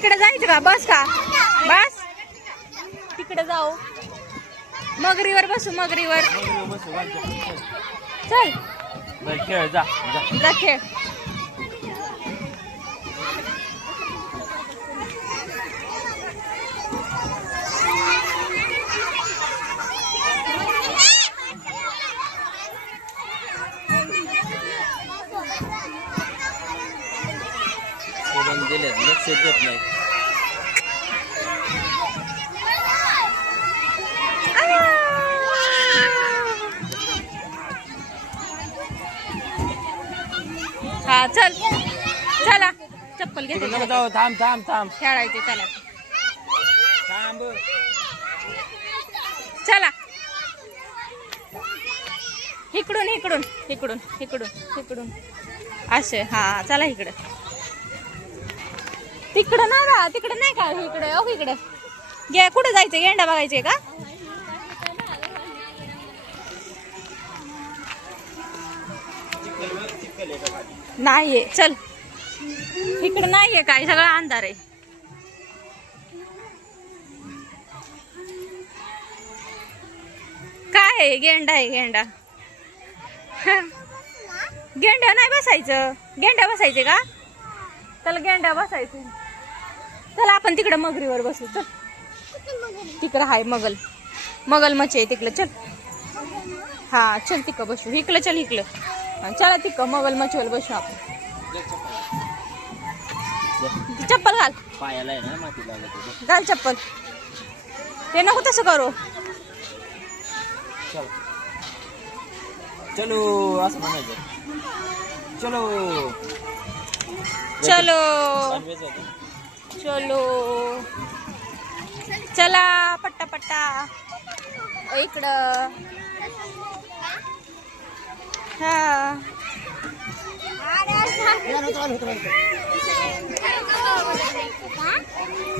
तिकडे जायचं का? बस का? बस तिकडे जाऊ. मगरीवर बसू. मगरीवर चल. खेळ जा जा खेळ. लक्ष देत नाही. हा चल. चला चप्पल घेते. थांब थांब थांब. खेळायचे चला. थांब. चला इकडून इकडून इकडून इकडून इकडून असे. हा चला इकडे. तिकडं नाही ना. तिकडे नाही का? इकडे. ओ इकडे घ्या. कुठे जायचंय? गेंडा बघायचे का? नाहीये. चल इकडे नाहीये काय. सगळं अंधार आहे. काय आहे? गेंडा आहे. गेंडा. गेंड्या नाही बसायचं. गेंड्या बसायचे का? चल गेंड्या बसायचं. चल आपण तिकडे मगरीवर बसू. चल तिकडं हाय मगल. मगल मच्छी आहे तिकडं. चल. हा चल तिकडं बसू. इकडं चल. इकडं चला तिकडं मगल मच्छीवर बसू आपण. चप्पल घाल. पायाला आहे ना माती लागली. घाल चप्पल. ते नको तसं करू. चलो असं म्हणायचं. चलो चलो चलो. चला पट्टा पट्टा. इकडं. हा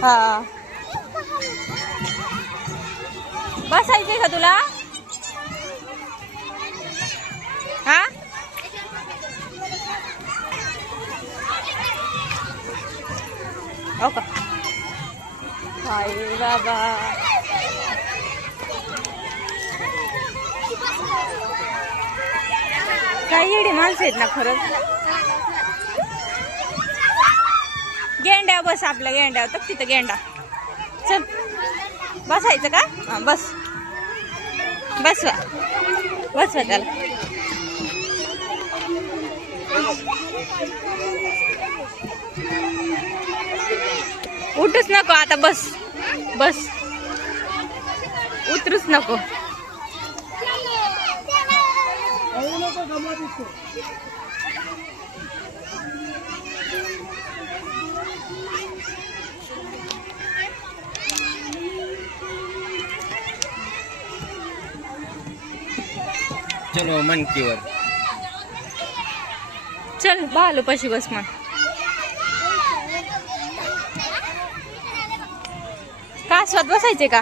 हा बसायचंय का तुला? हा ओके. हाय बाबा. काही एवढी माणसं आहेत ना खरंच. गेंड्या बस. आपल्या गेंड्या तर तिथं गेंडा. चल बसायचं का? हा बस. बसवा बसवा त्याला. उठूच नको आता. बस बस. उतरूच नको. चलो मनकीवर. चल भालू पशी बस मग. कासवात बसायचे का?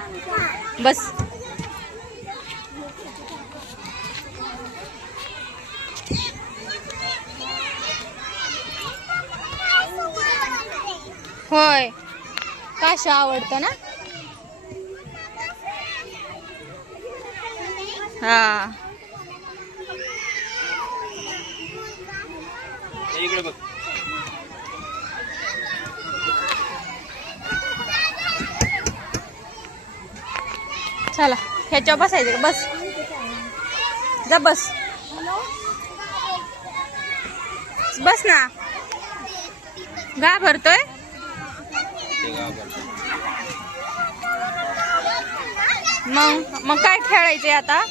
बस. होय कासव आवडतं ना. हा इकडे बघ. चला ह्याच्यावर बसायचं का? बस. जा बस. बस ना. घाबरतोय. मग काय खेळायचंय आता?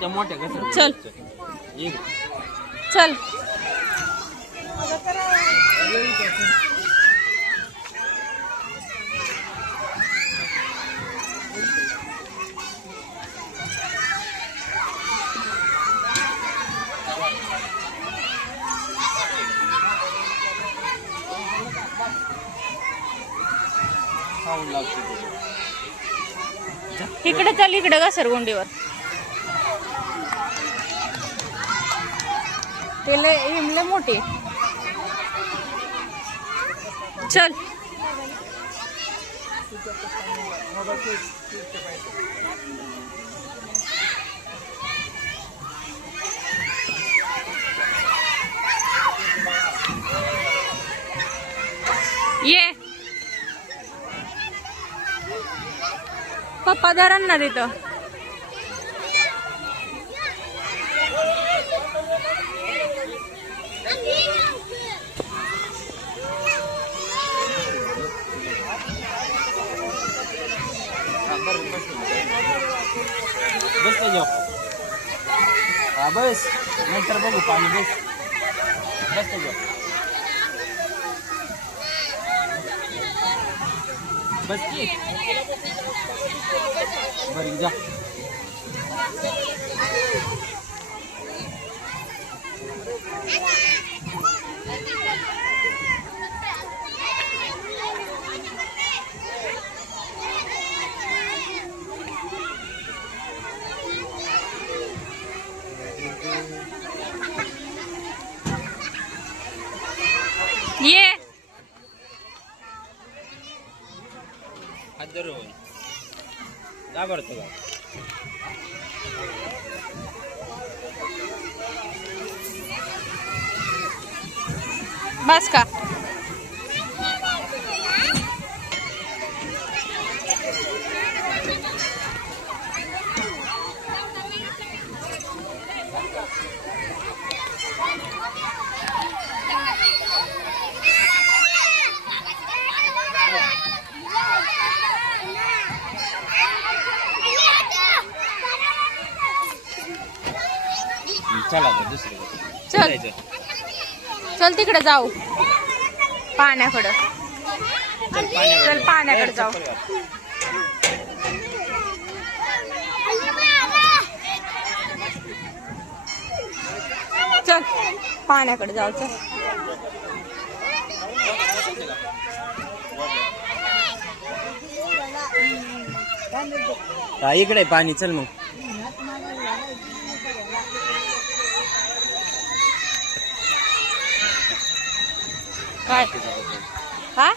त्या मोठ्या कसं. चल चल. इकडे चल. इकडे घसरगुंडीवर. ते लय मोठी. चल ये पप्पा धरण ना तिथं. बस जाऊ. हा बस नंतर बघू पाणी. बस बस जाऊ. बस की बरं जा. ये हात धरून जा बरं तुला. बस का चला आता दुसरी चल चल तिकडे जाऊ पाण्याकडं. चल पाण्याकडे जाऊ. चल पाण्याकडे जाऊ. चल हा इकडे पाणी. चल मग काय हा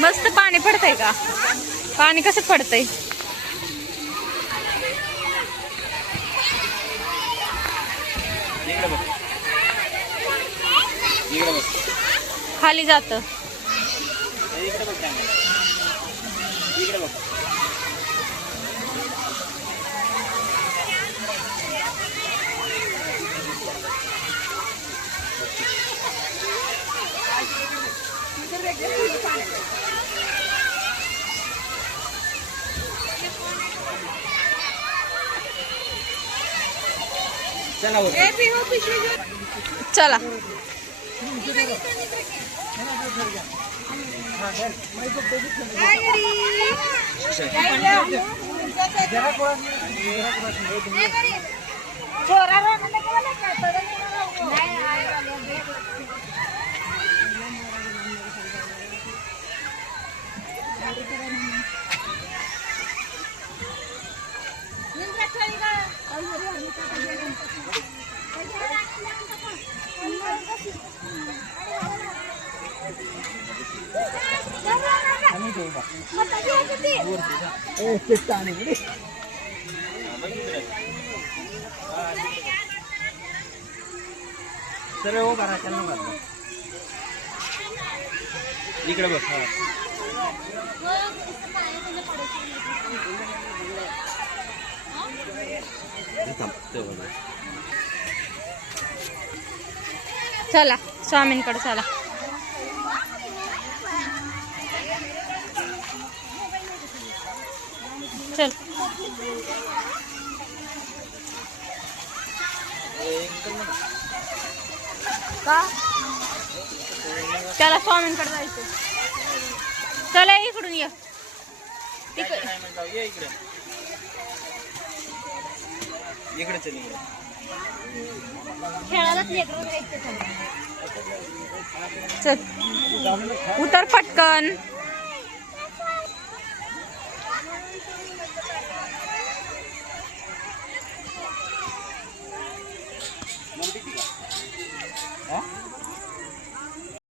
मस्त पाणी पडतंय का? पाणी कसं पडतंय? इकडे बघ. इकडे बघ. खाली जात. इकडे बघ. इकडे बघ. चला चला सरळ उभा राहा. त्यांना बघ. इकडे बघ. चला स्वामींकडे चला. चल का त्याला स्वामींकडे जायचं. चला इकडून ये. इकडे इकडे चल. इकडे चल उतर पटकन.